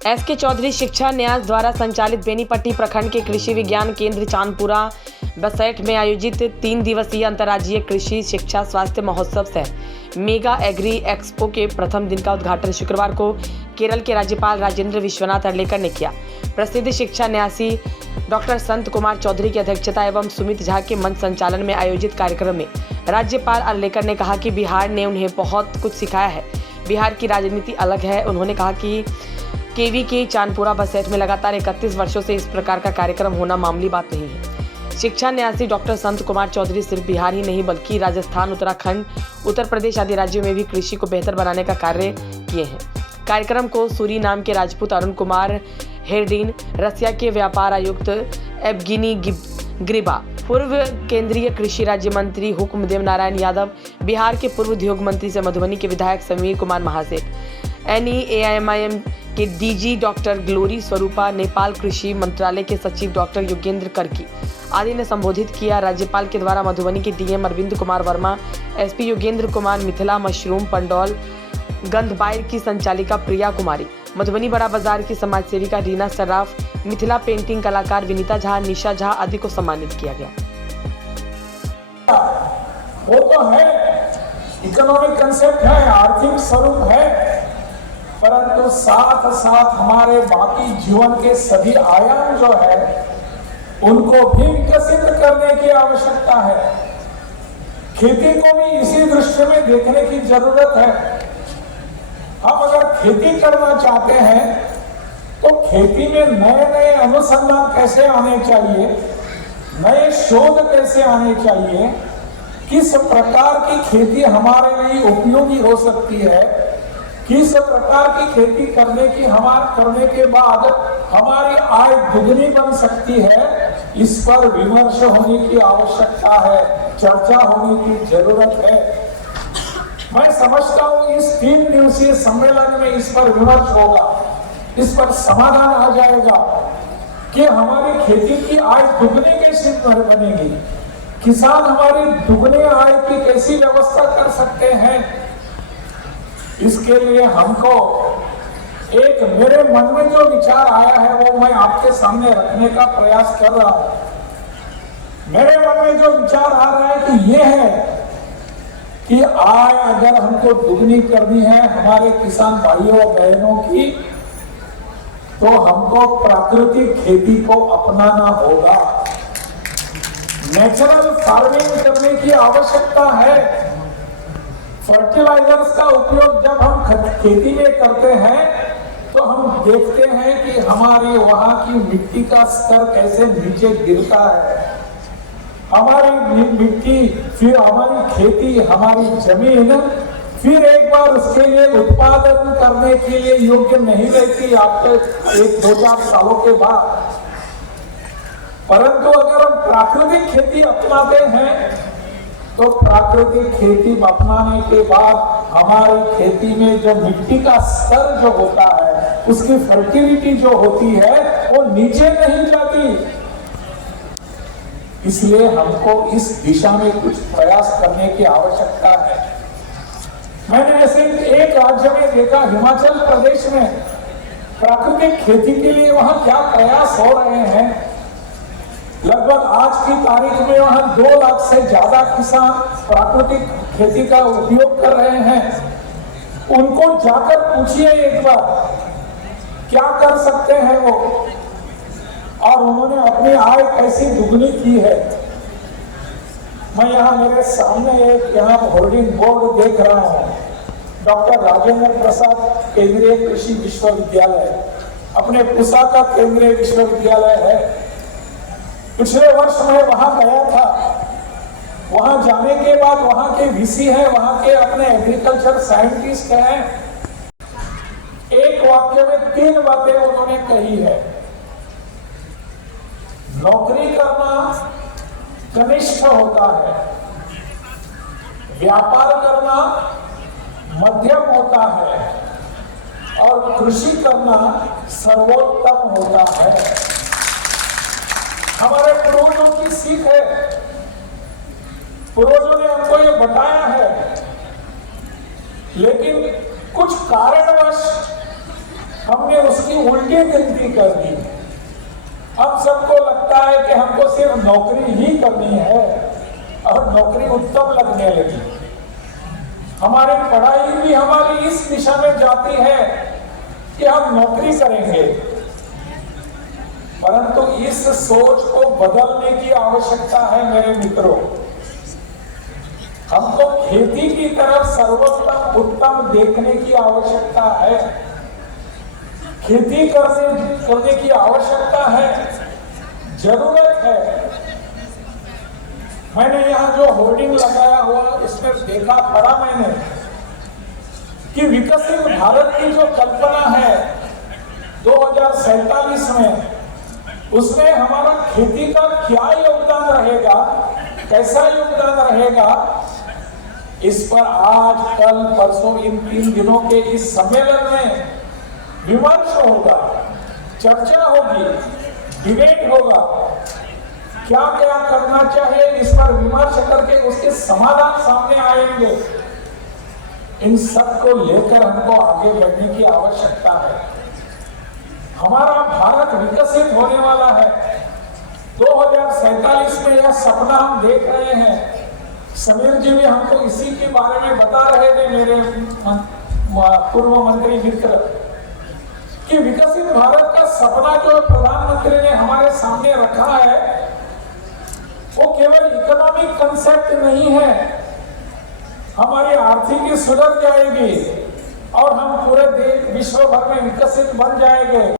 SK Chaudhary शिक्षा न्यास द्वारा संचालित बेनीपट्टी प्रखंड के कृषि विज्ञान केंद्र चांदपुरा बसैठ में आयोजित 3 दिवसीय अंतर्राज्यीय कृषि शिक्षा स्वास्थ्य महोत्सव सह मेगा एग्री एक्सपो के प्रथम दिन का उद्घाटन शुक्रवार को केरल के राज्यपाल राजेंद्र विश्वनाथ अर्लेकर ने किया। प्रसिद्ध शिक्षा न्यासी डॉक्टर संत कुमार चौधरी की अध्यक्षता एवं सुमित झा के मंच संचालन में आयोजित कार्यक्रम में राज्यपाल अर्लेकर ने कहा कि बिहार ने उन्हें बहुत कुछ सिखाया है। बिहार की राजनीति अलग है। उन्होंने कहा कि केवी के चांदपुरा बसैठ में लगातार 31 वर्षों से इस प्रकार का कार्यक्रम होना मामूली बात नहीं है। शिक्षा न्यासी डॉक्टर संत कुमार चौधरी सिर्फ बिहार ही नहीं बल्कि राजस्थान, उत्तराखंड, उत्तर प्रदेश आदि राज्यों में भी कृषि को बेहतर बनाने का कार्य किए हैं। कार्यक्रम को सूरीनाम के राजपूत अरुण कुमार हेरडीन, रसिया के व्यापार आयुक्त एवगिनी ग्रिबा, पूर्व केंद्रीय कृषि राज्य मंत्री हुक्मदेव नारायण यादव, बिहार के पूर्व उद्योग मंत्री से मधुबनी के विधायक समीर कुमार महासेठ, NEAMIM के DG डॉक्टर ग्लोरी स्वरूपा, नेपाल कृषि मंत्रालय के सचिव डॉक्टर योगेंद्र कर्की आदि ने संबोधित किया। राज्यपाल के द्वारा मधुबनी के DM Arvind Kumar Verma, SP Yogendra Kumar, Mithila mushroom Pandaul Gandhbair की संचालिका प्रिया कुमारी, मधुबनी बड़ा बाजार की समाज सेविका रीना सर्राफ, मिथिला पेंटिंग कलाकार विनीता झा, निशा झा आदि को सम्मानित किया गया। वो तो है, इकोनॉमिक कंसेप्ट है, आर्थिक स्वरूप है, परंतु साथ साथ हमारे बाकी जीवन के सभी आयाम जो है उनको भी विकसित करने की आवश्यकता है। खेती को भी इसी दृष्टि में देखने की जरूरत है। हम अगर खेती करना चाहते हैं तो खेती में नए नए अनुसंधान कैसे आने चाहिए, नए शोध कैसे आने चाहिए, किस प्रकार की खेती हमारे लिए उपयोगी हो सकती है, किस प्रकार की खेती करने के बाद हमारी आय दुगनी बन सकती है, इस पर विमर्श होने की आवश्यकता है, चर्चा होने की जरूरत है। मैं समझता हूं इस 3 दिवसीय सम्मेलन में इस पर विमर्श होगा, इस पर समाधान आ जाएगा कि हमारी खेती की आय दुगनी कैसे बनेगी, किसान हमारी दुगने आय की कैसी व्यवस्था कर सकते हैं। इसके लिए हमको एक मेरे मन में जो विचार आया है वो मैं आपके सामने रखने का प्रयास कर रहा हूं। मेरे मन में जो विचार आ रहा है कि ये है कि आय अगर हमको दुगनी करनी है हमारे किसान भाइयों बहनों की, तो हमको प्राकृतिक खेती को अपनाना होगा। नेचुरल फार्मिंग करने की आवश्यकता है। फर्टिलाइजर्स का उपयोग जब हम खेती में करते हैं तो हम देखते हैं कि हमारी वहां की मिट्टी का स्तर कैसे नीचे गिरता है। हमारी मिट्टी, फिर हमारी खेती, हमारी जमीन फिर एक बार उसके लिए उत्पादन करने के लिए योग्य नहीं रहती आपके 1-2-4 सालों के बाद। परंतु अगर हम प्राकृतिक खेती अपनाते हैं तो प्राकृतिक खेती अपनाने के बाद हमारी खेती में जो मिट्टी का स्तर जो होता है, उसकी फर्टिलिटी जो होती है वो नीचे नहीं जाती। इसलिए हमको इस दिशा में कुछ प्रयास करने की आवश्यकता है। मैंने ऐसे एक राज्य में देखा, हिमाचल प्रदेश में प्राकृतिक खेती के लिए वहां क्या प्रयास हो रहे हैं। लगभग आज की तारीख में वहां 2 लाख से ज्यादा किसान प्राकृतिक खेती का उपयोग कर रहे हैं। उनको जाकर पूछिए एक बार क्या कर सकते हैं वो, और उन्होंने अपनी आय कैसी दुगनी की है। मैं यहाँ मेरे सामने एक यहाँ होर्डिंग बोर्ड देख रहा हूँ, डॉक्टर राजेंद्र प्रसाद केंद्रीय कृषि विश्वविद्यालय, अपने पुसा का केंद्रीय विश्वविद्यालय है। पिछले वर्ष मैं वहां गया था। वहां जाने के बाद वहां के VC है, वहां के अपने एग्रीकल्चर साइंटिस्ट हैं। एक वाक्य में 3 बातें उन्होंने कही है। नौकरी करना कनिष्ठ होता है, व्यापार करना मध्यम होता है और कृषि करना सर्वोत्तम होता है। हमारे पूर्वजों की सीख है, पूर्वजों ने हमको ये बताया है, लेकिन कुछ कारणवश हमने उसकी उल्टी गिनती कर दी। अब सबको लगता है कि हमको सिर्फ नौकरी ही करनी है और नौकरी उत्तम लगने लगी। हमारी पढ़ाई भी हमारी इस दिशा में जाती है कि हम नौकरी करेंगे, परंतु इस सोच को बदलने की आवश्यकता है मेरे मित्रों। हमको खेती की तरफ सर्वोत्तम उत्तम देखने की आवश्यकता है, खेती करने की आवश्यकता है, जरूरत है। मैंने यहाँ जो होर्डिंग लगाया हुआ इसमें देखा पढ़ा मैंने कि विकसित भारत की जो कल्पना है 2047 में, उसमें हमारा खेती का क्या योगदान रहेगा, कैसा योगदान रहेगा, इस पर आज कल परसों इन 3 दिनों के इस सम्मेलन में विमर्श होगा, चर्चा होगी, डिबेट होगा। क्या क्या करना चाहिए इस पर विमर्श करके उसके समाधान सामने आएंगे। इन सब को लेकर हमको आगे बढ़ने की आवश्यकता है। हमारा भारत विकसित होने वाला है। 2047 में यह सपना हम देख रहे हैं। समीर जी भी हमको इसी के बारे में बता रहे थे, मेरे पूर्व मंत्री मित्र, कि विकसित भारत का सपना जो प्रधानमंत्री ने हमारे सामने रखा है वो केवल इकोनॉमिक कंसेप्ट नहीं है। हमारी आर्थिकी सुधर जाएगी और हम पूरे देश विश्व भर में विकसित बन जाएंगे।